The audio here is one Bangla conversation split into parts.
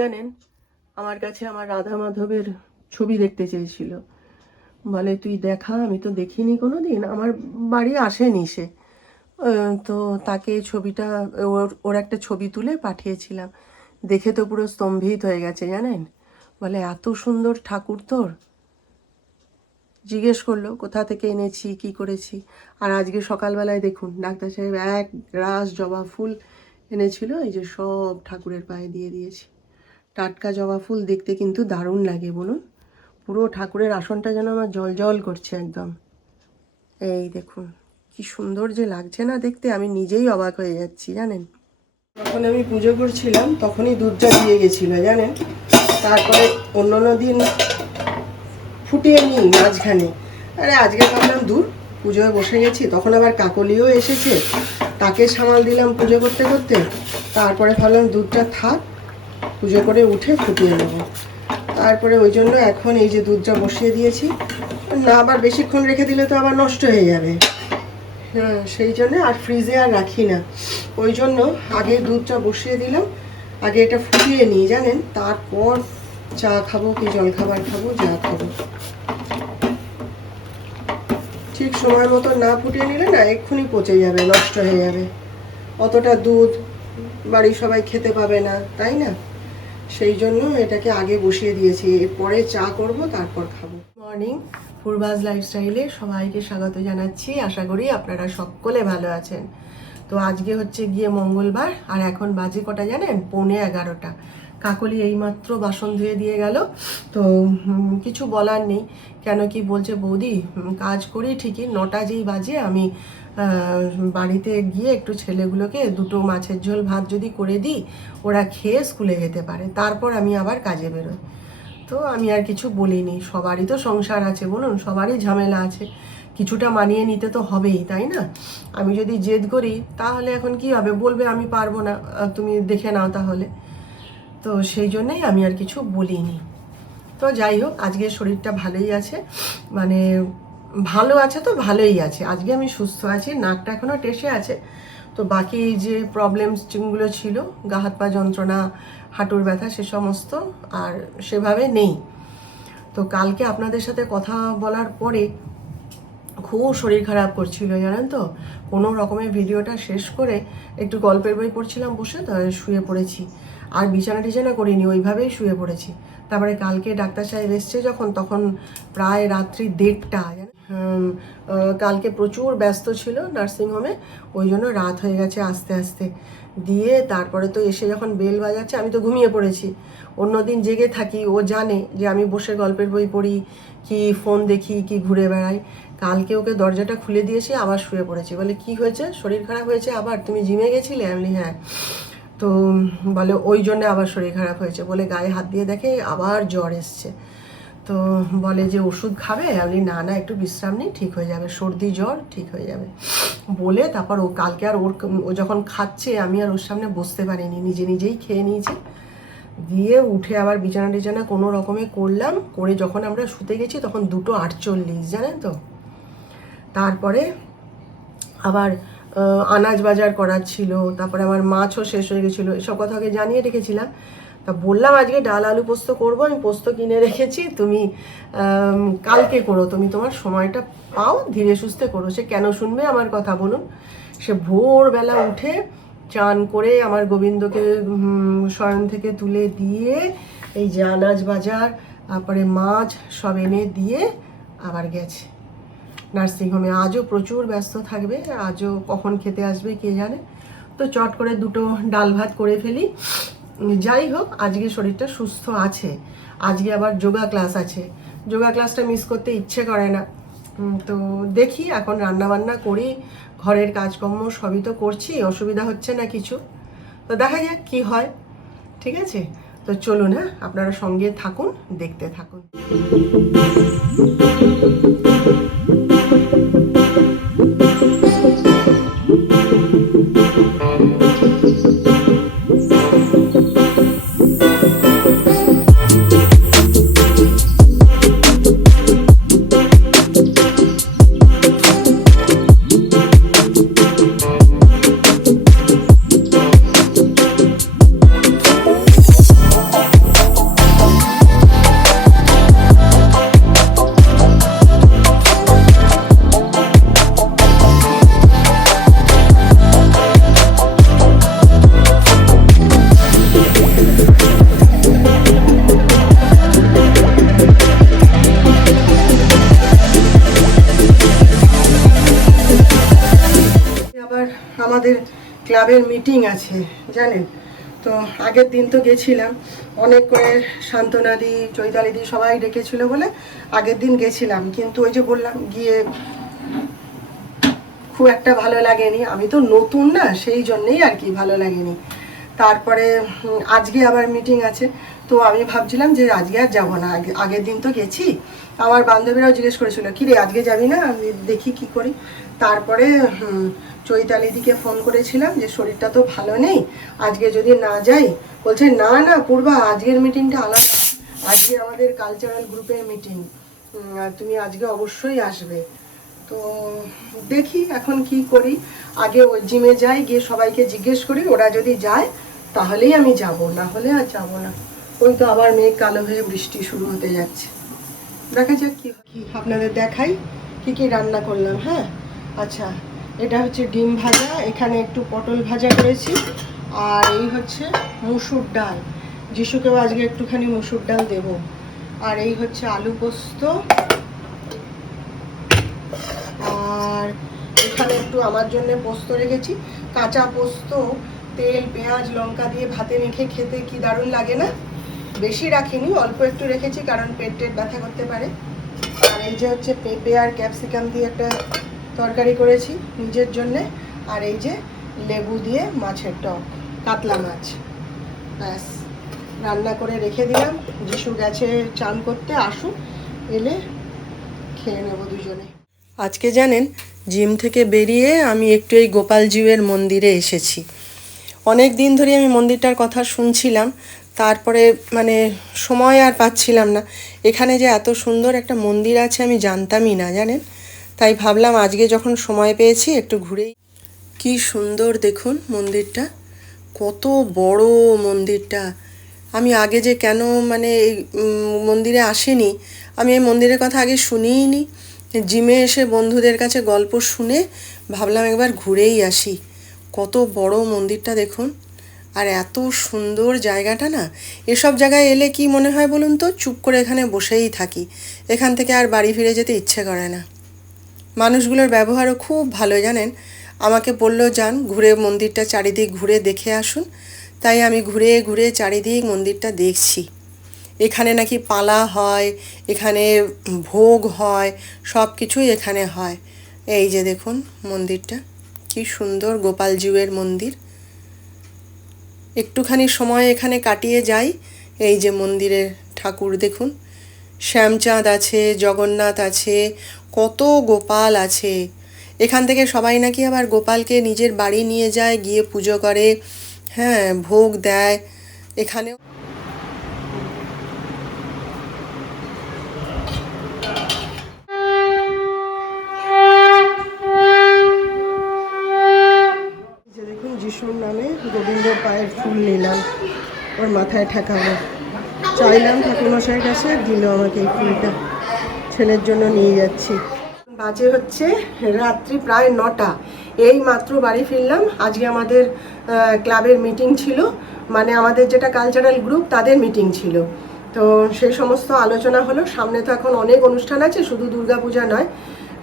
জানেন, আমার কাছে আমার রাধা মাধবের ছবি দেখতে চেয়েছিল। বলে তুই দেখা, আমি তো দেখিনি কোনো দিন, আমার বাড়ি আসেনি সে। তো তাকে ছবিটা ওর একটা ছবি তুলে পাঠিয়েছিলাম। দেখে তো পুরো স্তম্ভিত হয়ে গেছে জানেন। বলে এত সুন্দর ঠাকুর তোর। জিজ্ঞেস করলো কোথা থেকে এনেছি, কি করেছি। আর আজকে সকালবেলায় দেখুন ডাক্তার সাহেব এক রাস জবা ফুল এনেছিল, এই যে সব ঠাকুরের পায়ে দিয়ে দিয়েছি। টাটকা জবা ফুল দেখতে কিন্তু দারুণ লাগে বলুন। পুরো ঠাকুরের আসনটা যেন আমার জল জল করছে একদম। এই দেখুন কি সুন্দর যে লাগছে না দেখতে, আমি নিজেই অবাক হয়ে যাচ্ছি জানেন। যখন আমি পুজো করছিলাম তখনই দুধটা দিয়ে গেছিলো জানেন। তারপরে অন্য দিন ফুটিয়ে নিই মাঝখানে। আরে আজকে ভাবলাম দূর, পুজোয় বসে গেছি, তখন আবার কাকলিও এসেছে, তাকে সামাল দিলাম পুজো করতে করতে। তারপরে ভাবলাম দুধটা থাক, পুজো করে উঠে ফুটিয়ে নেব। তারপরে ওই জন্য এখন এই যে দুধটা বসিয়ে দিয়েছি। না আবার বেশিক্ষণ রেখে দিলে তো আবার নষ্ট হয়ে যাবে। হ্যাঁ, সেই জন্য আর ফ্রিজে আর রাখি না। ওই জন্য আগে দুধটা বসিয়ে দিলাম, আগে এটা ফুটিয়ে নিই জানেন, তারপর চা খাবো কি জলখাবার খাবো যা খাবো। ঠিক সময় মতো না ফুটিয়ে নিলে না এক্ষুনি পচে যাবে, নষ্ট হয়ে যাবে। অতটা দুধ বাড়ির সবাই খেতে পাবে না, তাই না? সেই জন্য এটাকে আগে বসিয়ে দিয়েছি, এরপরে চা করব তারপর খাবো। মর্নিং, পূর্বাজ লাইফস্টাইলে সবাইকে স্বাগত জানাচ্ছি। আশা করি আপনারা সকলে ভালো আছেন। তো আজকে হচ্ছে গিয়ে মঙ্গলবার, আর এখন বাজে কটা জানেন? 11:15। কাকলি এইমাত্র বাসন ধুয়ে দিয়ে গেল। তো কিছু বলার নেই, কেন কি বলছে বৌদি, কাজ করি ঠিকই, 9টা যেই বাজে আমি বাড়িতে গিয়ে একটু ছেলেগুলোকে দুটো মাছের ঝোল ভাত যদি করে দিই, ওরা খেয়ে স্কুলে যেতে পারে, তারপর আমি আবার কাজে বেরোই। তো আমি আর কিছু বলিনি, সবারই তো সংসার আছে বলুন, সবারই ঝামেলা আছে, কিছুটা মানিয়ে নিতে তো হবেই, তাই না? আমি যদি জেদ করি তাহলে এখন কি হবে, বলবে আমি পারবো না, তুমি দেখে নাও তাহলে। তো সেই জন্যই আমি আর কিছু বলিনি। তো যাই হোক, আজকে শরীরটা ভালোই আছে, মানে ভালো আছে তো ভালোই আছে। আজকে আমি সুস্থ আছি, নাকটা এখনও টেসে আছে। তো বাকি যে প্রবলেমসগুলো ছিল, গা হাত পা যন্ত্রণা, হাঁটুর ব্যথা, সে সমস্ত আর সেভাবে নেই। তো কালকে আপনাদের সাথে কথা বলার পরে খুব শরীর খারাপ করছিল জানেন তো। কোনো রকমের ভিডিওটা শেষ করে একটু গল্পের বই পড়ছিলাম বসে, তো শুয়ে পড়েছি। আর বিছানা টিছানা করিনি, ওইভাবেই শুয়ে পড়েছি। তারপরে কালকে ডাক্তার সাহেব এসছে যখন, তখন প্রায় রাত্রি 1:30। কালকে প্রচুর ব্যস্ত ছিল নার্সিংহোমে, ওই জন্য রাত হয়ে গেছে আস্তে আস্তে। দিয়ে তারপরে তো এসে যখন বেল বাজাচ্ছে, আমি তো ঘুমিয়ে পড়েছি। অন্যদিন জেগে থাকি, ও জানে যে আমি বসে গল্পের বই পড়ি, কি ফোন দেখি, কি ঘুরে বেড়াই। কালকে ওকে দরজাটা খুলে দিয়েছি, আবার শুয়ে পড়েছি। বলে কি হয়েছে, শরীর খারাপ হয়েছে আবার, তুমি জিমে গেছিলে? আমি হ্যাঁ। তো বলে ওই জন্য আবার শরীর খারাপ হয়েছে, বলে গায়ে হাত দিয়ে দেখে আবার জ্বর এসছে। তো বলে যে ওষুধ খাবে? আমি না না, একটু বিশ্রাম নিই, ঠিক হয়ে যাবে, সর্দি জ্বর ঠিক হয়ে যাবে বলে। তারপর ও কালকে আর ও যখন খাচ্ছে, আমি আর ওর সামনে বসতে পারিনি, নিজে নিজেই খেয়ে নিয়েছি। দিয়ে উঠে আবার বিছানা টিছানা কোনো রকমে করলাম, করে যখন আমরা শুতে গেছি তখন 2:48 জানেন তো। তারপরে আবার আনাজ বাজার করার ছিল, তারপরে আমার মাছও শেষ হয়ে গেছিলো, এসব কথা আগে জানিয়ে রেখেছিলাম। তা বললাম আজকে ডাল আলু পোস্ত করবো, আমি পোস্ত কিনে রেখেছি, তুমি কালকে করো, তুমি তোমার সময়টা পাও, ধীরে সুস্থে করো। সে কেন শুনবে আমার কথা বলুন? সে ভোরবেলা উঠে চান করে আমার গোবিন্দকে শয়ন থেকে তুলে দিয়ে এই যে আনাজ বাজার, তারপরে মাছ সব এনে দিয়ে আবার গেছে নার্সিংহোমে। আজও প্রচুর ব্যস্ত থাকবে, আজও কখন খেতে আসবে কে জানে। তো চট করে দুটো ডাল ভাত করে ফেলি। যাই হোক, আজকে শরীরটা সুস্থ আছে। আজকে আবার যোগা ক্লাস আছে, যোগা ক্লাসটা মিস করতে ইচ্ছে করে না। তো দেখি, এখন রান্না বান্না করি, ঘরের কাজকর্ম সবই তো করছি, অসুবিধা হচ্ছে না কিছু। তো দেখা যাক কি হয়, ঠিক আছে? তো চলুন, হ্যাঁ আপনারা সঙ্গে থাকুন, দেখতে থাকুন। আমাদের ক্লাবের মিটিং আছে জানেন। তো আগের দিন তো গেছিলাম, অনেক করে শান্তনাদি চৈতালিদি সবাই ডেকেছিল বলে আগের দিন গেছিলাম, কিন্তু ওই যে বললাম গিয়ে খুব একটা ভালো লাগেনি। আমি তো নতুন না, সেই জন্যেই আর কি ভালো লাগেনি। তারপরে আজকে আবার মিটিং আছে, তো আমি ভাবছিলাম যে আজকে আর যাবো না, আগের দিন তো গেছি। আমার বান্ধবীরাও জিজ্ঞেস করেছিল কি রে আজকে যাবি না, আমি দেখি কি করি। তারপরে চৈতালিদিকে ফোন করেছিলাম যে শরীরটা তো ভালো নেই, আজকে যদি না যাই, বলছে না না পূর্বা, আজকের মিটিংটা আলাদা, আজকে আমাদের কালচারাল গ্রুপের মিটিং, তুমি আজকে অবশ্যই আসবে। তো দেখি এখন কি করি, আগে ওই জিমে যাই, গিয়ে সবাইকে জিজ্ঞেস করি, ওরা যদি যায় তাহলেই আমি যাব, না হলে আর যাব না। ওই তো আবার মেঘ কালো হয়ে বৃষ্টি শুরু হতে যাচ্ছে, দেখা যাক কি আপনাদের দেখাই কি কি রান্না করলাম। হ্যাঁ আচ্ছা, এটা হচ্ছে ডিম ভাজা, এখানে একটু পটল ভাজা করেছি, আর এই হচ্ছে মুসুর ডাল, যিশুকেও আজকে একটুখানি মুসুর ডাল দেব, আর এই হচ্ছে আলু পোস্ত, আর এখানে একটু আমার জন্য পোস্ত রেখেছি, কাঁচা পোস্ত, তেল পেঁয়াজ লঙ্কা দিয়ে ভাতে মেখে খেতে কি দারুণ লাগে না। বেশি রাখিনি, অল্প একটু রেখেছি, কারণ পেট ব্যথা করতে পারে। আর এই যে হচ্ছে পেঁপে আর ক্যাপসিকাম দিয়ে একটা তরকারি করেছি নিজের জন্যে, আর এই যে লেবু দিয়ে মাছের টক, কাতলা মাছ। ব্যাস রান্না করে রেখে দিলাম, যিশু গেছে চান করতে, আসুক, এলে খেয়ে নেবো দুজনে। আজকে জানেন জিম থেকে বেরিয়ে আমি একটু এই গোপালজিউয়ের মন্দিরে এসেছি। অনেক দিন ধরে আমি মন্দিরটার কথা শুনছিলাম, তারপরে মানে সময় আর পাচ্ছিলাম না। এখানে যে এত সুন্দর একটা মন্দির আছে আমি জানতামই না জানেন, তাই ভাবলাম আজকে যখন সময় পেয়েছি একটু ঘুরেই। কি সুন্দর দেখুন মন্দিরটা, কত বড় মন্দিরটা। আমি আগে যে কেন মানে এই মন্দিরে আসিনি, আমি এই মন্দিরের কথা আগে শুনিই নি। জিমে এসে বন্ধুদের কাছে গল্প শুনে ভাবলাম একবার ঘুরেই আসি। কত বড় মন্দিরটা দেখুন, আর এত সুন্দর জায়গাটা না। এসব জায়গায় এলে কি মনে হয় বলুন তো, চুপ করে এখানে বসেই থাকি, এখান থেকে আর বাড়ি ফিরে যেতে ইচ্ছে করে না। মানুষগুলোর ব্যবহারও খুব ভালো জানেন। আমাকে বললো যান ঘুরে মন্দিরটা চারিদিক ঘুরে দেখে আসুন, তাই আমি ঘুরে ঘুরে চারিদিক মন্দিরটা দেখছি। এখানে নাকি পালা হয়, এখানে ভোগ হয়, সব কিছুই এখানে হয়। এই যে দেখুন মন্দিরটা কি সুন্দর, গোপালজিউয়ের মন্দির। একটুখানি সময় এখানে কাটিয়ে যাই। এই যে মন্দিরের ঠাকুর দেখুন, শ্যামচাঁদ আছে, জগন্নাথ আছে, কত গোপাল আছে। এখান থেকে সবাই নাকি আবার গোপালকে নিজের বাড়ি নিয়ে যায়, গিয়ে পুজো করে, হ্যাঁ ভোগ দেয়। এখানেও দেখুন যিশুর নামে গোবিন্দর পায়ের ফুল নিলাম, ওর মাথায় ঠেকাবো, চাইলাম ঠাকুরমশাইয়ের কাছে, দিল আমাকে এই ফুলটা, ছেলের জন্য নিয়ে যাচ্ছি। বাজে হচ্ছে রাত্রি প্রায় 9টা, এই মাত্র বাড়ি ফিরলাম। আজকে আমাদের ক্লাবের মিটিং ছিল, মানে আমাদের যেটা কালচারাল গ্রুপ তাদের মিটিং ছিল, তো সেই সমস্ত আলোচনা হলো। সামনে তো এখন অনেক অনুষ্ঠান আছে, শুধু দুর্গাপূজা নয়,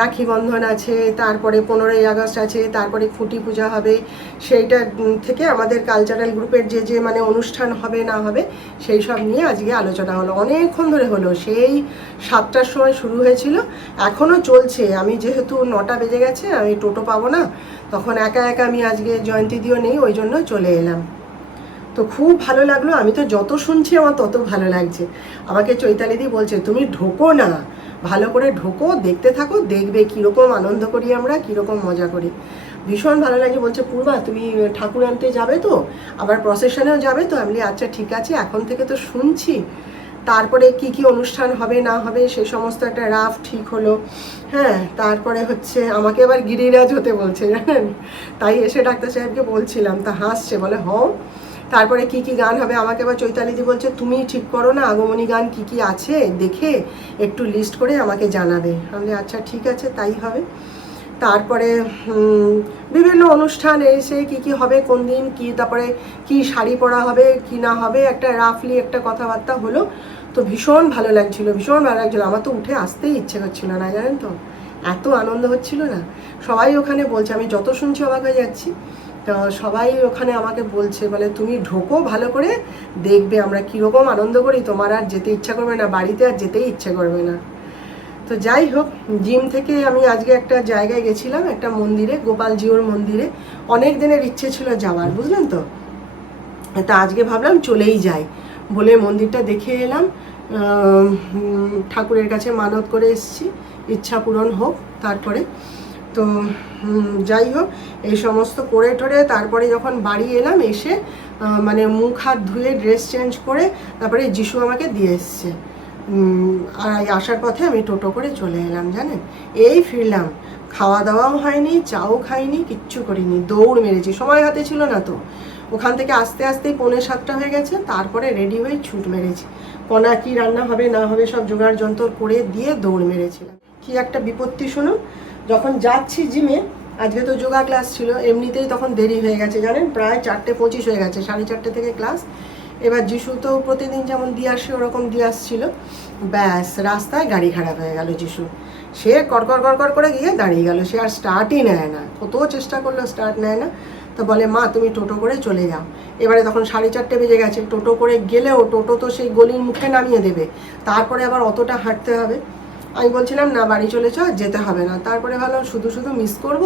রাখি বন্ধন আছে, তারপরে 15ই আগস্ট আছে, তারপরে খুঁটি পূজা হবে। সেইটা থেকে আমাদের কালচারাল গ্রুপের যে যে মানে অনুষ্ঠান হবে না হবে সেই সব নিয়ে আজকে আলোচনা হলো, অনেকক্ষণ ধরে হলো, সেই 7টার সময় শুরু হয়েছিল, এখনও চলছে। আমি যেহেতু 9টা বেজে গেছে, আমি টোটো পাবো না, তখন একা একা আমি আজকে জয়ন্তীদিও নেই, ওই জন্য চলে এলাম। তো খুব ভালো লাগলো, আমি তো যত শুনছি আমার তত ভালো লাগছে। আমাকে চৈতালিদি বলছে তুমি ঢোকো না, ভালো করে ঢোকো, দেখতে থাকো, দেখবে কীরকম আনন্দ করি আমরা, কীরকম মজা করি। ভীষণ ভালো লাগে। বলছে পূর্বা তুমি ঠাকুর আনতে যাবে তো, আবার প্রসেশনেও যাবে তো? আমি আচ্ছা ঠিক আছে, এখন থেকে তো শুনছি, তারপরে কি কি অনুষ্ঠান হবে না হবে সেই সমস্ত একটা রাফ ঠিক হলো। হ্যাঁ তারপরে হচ্ছে আমাকে আবার গিরিরাজ হতে বলছে জানেন, তাই এসে ডাক্তার সাহেবকে বলছিলাম, তা হাসছে, বলে হও। তারপরে কি কি গান হবে আমাকে আবার চৈতালিদি বলছে তুমি ঠিক করো না আগমনী গান কি কি আছে, দেখে একটু লিস্ট করে আমাকে জানাবে। আমি আচ্ছা ঠিক আছে তাই হবে। তারপরে বিভিন্ন অনুষ্ঠান এসে কি কি হবে, কোন দিন কি, তারপরে কি শাড়ি পরা হবে কি না হবে, একটা রাফলি একটা কথাবার্তা হলো। তো ভীষণ ভালো লাগছিল, ভীষণ ভালো লাগছিল। আমার তো উঠে আসতেই ইচ্ছে করছিল না জানেন তো, এত আনন্দ হচ্ছিল না। সবাই ওখানে বলছে, আমি যত শুনছি অবাক হয়ে যাচ্ছি। তো সবাই ওখানে আমাকে বলছে, বলে তুমি ঢোকো ভালো করে, দেখবে আমরা কীরকম আনন্দ করি, তোমার আর যেতে ইচ্ছা করবে না, বাড়িতে আর যেতেই ইচ্ছে করবে না। তো যাই হোক, জিম থেকে আমি আজকে একটা জায়গায় গেছিলাম, একটা মন্দিরে, গোপালজিওর মন্দিরে। অনেক দিনের ইচ্ছে ছিল যাওয়ার, বুঝলেন তো। তা আজকে ভাবলাম চলেই যাই বলে মন্দিরটা দেখে এলাম। ঠাকুরের কাছে মানত করে এসেছি, ইচ্ছা পূরণ হোক তারপরে। তো যাই হোক, এই সমস্ত করে টোরে তারপরে যখন বাড়ি এলাম, এসে মানে মুখ হাত ধুয়ে ড্রেস চেঞ্জ করে তারপরে যিশু আমাকে দিয়ে এসছে। আর আসার পথে আমি টোটো করে চলে এলাম, জানেন। এই ফিরলাম, খাওয়া দাওয়াও হয়নি, চাও খাইনি, কিচ্ছু করিনি, দৌড় মেরেছি, সময় হাতে ছিল না তো। ওখান থেকে আস্তে আস্তেই 6:45 হয়ে গেছে, তারপরে রেডি হয়ে ছুট মেরেছি। কণা কি রান্না হবে না হবে সব জোগাড় যন্ত্র করে দিয়ে দৌড় মেরেছিলাম। কি একটা বিপত্তি শুনুন, যখন যাচ্ছি জিমে, আজকে তো যোগা ক্লাস ছিল, এমনিতেই তখন দেরি হয়ে গেছে জানেন, প্রায় 4:25 হয়ে গেছে, 4:30 থেকে ক্লাস। এবার যিশু তো প্রতিদিন যেমন দিয়ে আসে ওরকম দিয়ে আসছিল, ব্যাস রাস্তায় গাড়ি খারাপ হয়ে গেল যিশু। সে কড়কড় করে গিয়ে দাঁড়িয়ে গেল, সে আর স্টার্টই নেয় না, কত চেষ্টা করলো স্টার্ট নেয় না। তো বলে মা তুমি টোটো করে চলে যাও। এবারে তখন 4:30 বেজে গেছে, টোটো করে গেলেও টোটো তো সেই গলির মুখে নামিয়ে দেবে, তারপরে আবার অতটা হাঁটতে হবে। আমি বলছিলাম না বাড়ি চলে চ, যেতে হবে না। তারপরে ভাবলাম শুধু শুধু মিস করব,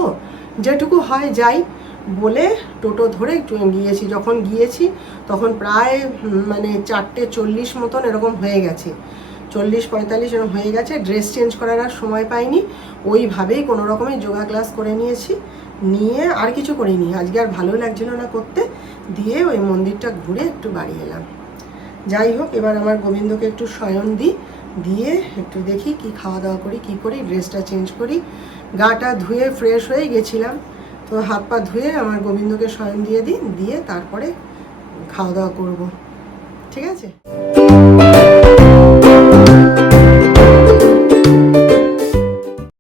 যেটুকু হয় যাই বলে টোটো ধরে গিয়েছি। যখন গিয়েছি তখন প্রায় মানে 4:40 মতন এরকম হয়ে গেছে, 40-45 এরকম হয়ে গেছে। ড্রেস চেঞ্জ করার আর সময় পাইনি, ওইভাবেই কোনো রকমে যোগা ক্লাস করে নিয়েছি, নিয়ে আর কিছু করিনি। আজকে আর ভালো লাগছিল না করতে, দিয়ে ওই মন্দিরটা ঘুরে একটু বাড়ি এলাম। যাই হোক, এবার আমার গোবিন্দকে একটু শয়ন দিই, দিয়ে একটু দেখি কি খাওয়া দাওয়া করি, কি করি, ড্রেসটা চেঞ্জ করি। গাটা ধুয়ে ফ্রেশ হয়ে গেছিলাম, তো হাত পা ধুয়ে আমার গোবিন্দকে শয়ন দিয়ে দিই, দিয়ে তারপরে খাওয়া দাওয়া করব, ঠিক আছে।